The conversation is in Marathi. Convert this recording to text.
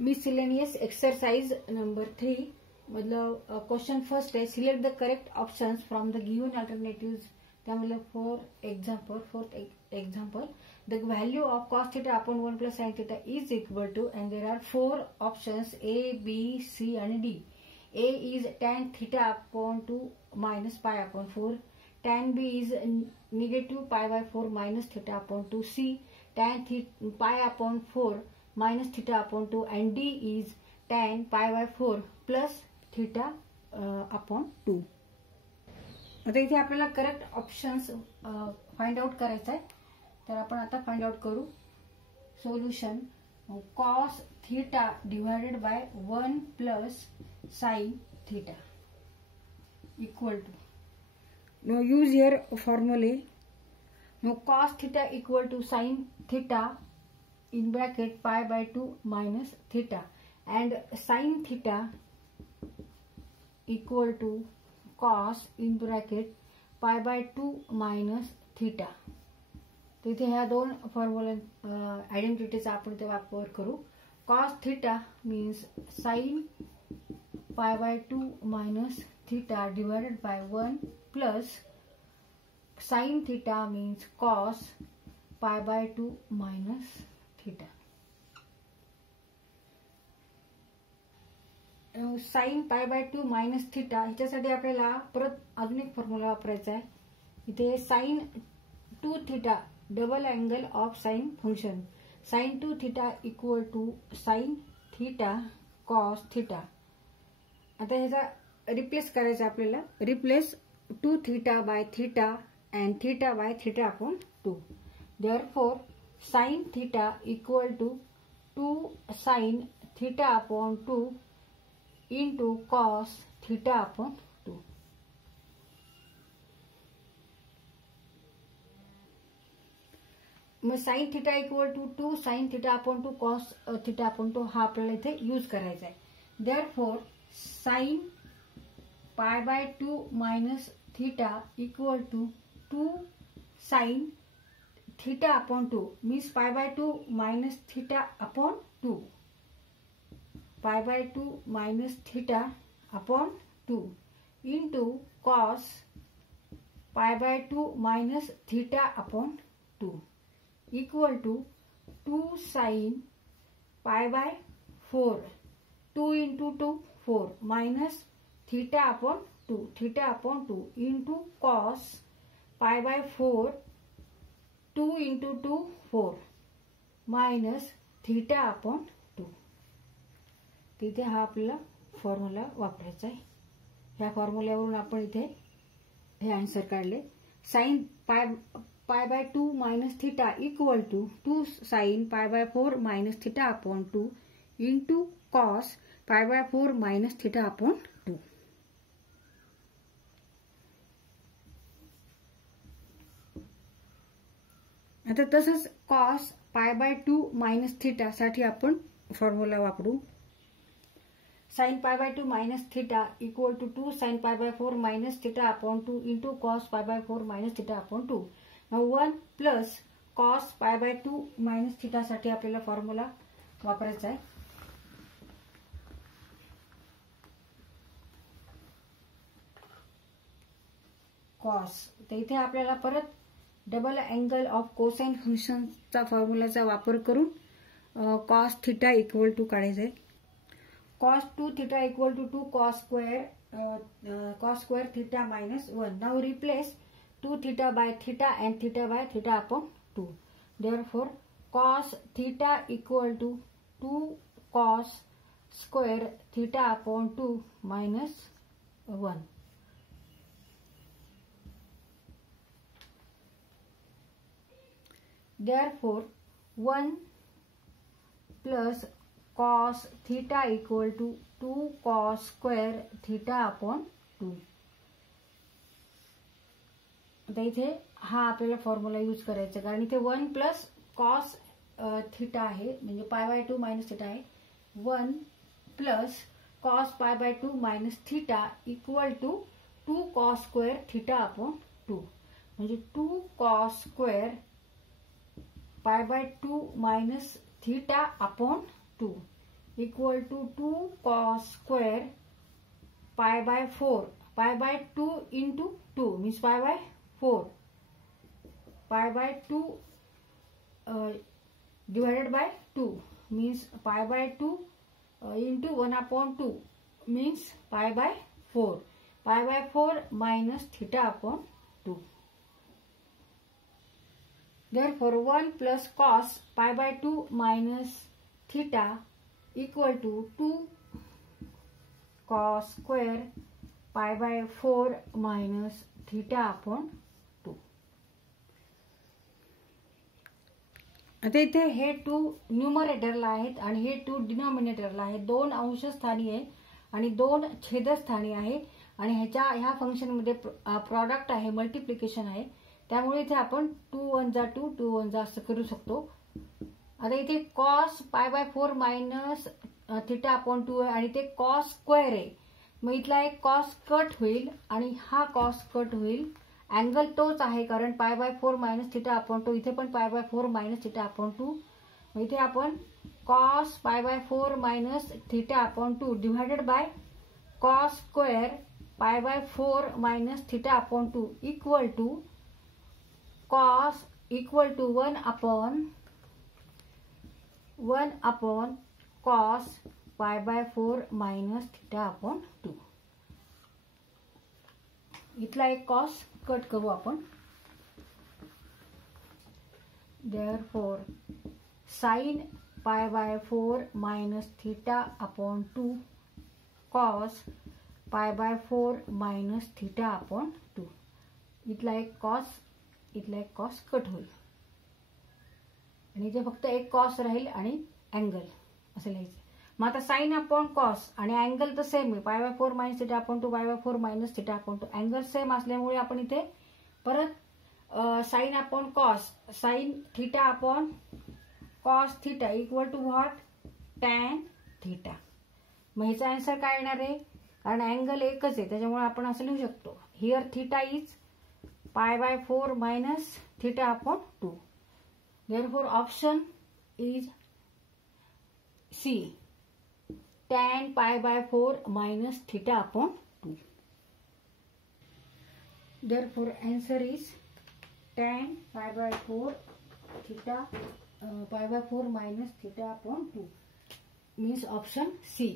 मिसलेनियस एक्सरसाइज नंबर 3 मतलब क्वेश्चन फर्स्ट है, select the correct options from the given alternatives. त्यामध्ये fourth example the value of cos theta upon 1 plus sin theta is equal to and there are 4 options A, B, C आणि D. A is tan theta upon 2 minus pi upon 4. Tan B is negative pi by 4 minus theta upon 2. C tan pi upon 4 minus theta upon 2 and D is tan pi by 4 plus theta upon 2. आता इथे आपल्याला करेक्ट ऑप्शन्स फाइंड आउट करायचं आहे, तर आपण आता फाइंड आउट करू. Solution cos theta divided by 1 plus sin theta equal to, now use here formula. Now cos theta equal to sin theta in bracket pi by 2 minus theta and sin theta equal to cos in bracket pi by 2 minus theta. तिथे ह्या दोन फॉर्म्युला आयडेंटिटीचा आपण ते वापर करू. cos theta means sin pi by 2 minus theta divided by 1 plus sin theta means cos pi by 2 minus theta. sin pi by 2 minus theta ह्याच्यासाठी आपल्याला परत अजून एक फॉर्म्युला वापरायचा आहे. इथे sin 2 theta double angle of sine function sin 2 theta equal to sin theta cos theta. आता ह्याचा रिप्लेस करायचा आपल्याला. Replace 2 theta by theta and theta by theta upon 2. Therefore sin theta equal to 2 sin theta upon 2 into cos theta upon 2. मग sin theta equal to 2 sin theta upon 2 cos theta upon 2 हा आपल्याला इथे यूज करायचा आहे. Therefore sin pi by 2 minus theta equal to 2 sin theta upon 2 means pi by 2 minus theta upon 2. Pi by 2 minus theta upon 2 into cos pi by 2 minus theta upon 2 equal to 2 sin pi by 4 2 into 2 4 minus theta upon 2 into cos pi by 4 2 into 2 4 minus theta upon 2. तिथे हा आपला फॉर्म्युला वापरायचा आहे. ह्या फॉर्म्युल्यावरून आपण इथे हे आन्सर काढले. sin pi by 2 minus theta equal to 2 sin pi by 4 minus theta upon 2 into cos pi by 4 minus theta upon 2. आता तसंच cos pi by 2 minus theta साठी आपण फॉर्म्युला वापरू. sin pi by 2 minus theta equal to 2 sin pi by 4 minus theta upon 2 into cos pi by 4 minus theta upon 2. Now 1 plus cos pi by 2 minus theta साठी आपल्याला फॉर्म्युला वापरायचा आहे. cos तर इथे आपल्याला परत डबल अँगल ऑफ कोसाइन फंक्शनचा फॉर्म्युलाचा वापर करून cos थीटा इक्वल टू काढायचा आहे. cos 2 theta equal to 2 cos square theta minus 1. Now replace 2 theta by theta and theta by theta upon 2. Therefore cos theta equal to 2 cos square theta upon 2 minus 1. Therefore 1 plus cos theta equal to 2 cos square theta upon 2. आता इथे हा आपल्याला फॉर्म्युला यूज करायचा, कारण इथे 1 प्लस cos थीटा आहे म्हणजे पाय बाय 2 मायनस थीटा आहे. 1 plus cos pi by 2 minus theta equal to 2 cos square theta upon 2 म्हणजे 2 cos square pi by 2 minus theta upon 2 equal to 2 cos square pi by 4. Pi by 2 into 2 means pi by 4. Pi by 2 divided by 2 means pi by 2 into 1 upon 2 means pi by 4. Pi by 4 minus theta upon 2. Therefore 1 plus cos pi by 2 minus theta equal to 2 cos square pi by 4 minus theta upon 2. आता इथे हे 2 न्यूमरेटरला आहेत आणि हे 2 डिनॉमिनेटरला आहेत. 2 अंशस्थानी आहे आणि 2 छेदस्थानी आहे आणि ह्या फंक्शनमध्ये प्रॉडक्ट आहे, मल्टिप्लिकेशन आहे. त्यामुळे इथे आपण 2 1 जा 2 2 1 जा असं करू शकतो. आता इथे cos pi by 4 minus theta upon 2 आहे आणि ते cos स्क्वेअर आहे. मग इथला एक cos कट होईल आणि हा cos कट होईल. अँगल तोच आहे कारण पाय बाय 4 मायनस थिटा अपॉन 2. इथे पण पाय बाय 4 मायनस थिटा अपॉन 2. मग इथे आपण cos pi by 4 minus theta upon 2 divided by cos square pi by 4 minus theta upon 2 equal to cos equal to 1 upon cos pi by 4 minus theta upon 2. इथला एक cos कट करू आपण. Therefore sin पाय by 4 minus theta upon 2 cos pi by 4 minus theta upon 2. इथला एक cos कट होईल आणि इथे फक्त एक cos राहील आणि अँगल असं लिहायचं. मग आता साइन अपॉन कॉस आणि अँगल तर सेम आहे. Pi by 4 minus theta upon 2 pi by 4 minus theta upon 2. Angle same असल्यामुळे आपण इथे परत sine upon cos sine theta upon cos theta equal to what tan theta. मग ह्याचा आन्सर काय येणार आहे कारण अँगल एकच आहे त्याच्यामुळे आपण असं लिहू शकतो. Here theta is pi by 4 minus theta upon 2. Therefore option is C tan pi by 4 minus theta upon 2. Therefore answer is tan pi by 4 theta pi by 4 minus theta upon 2 means option C.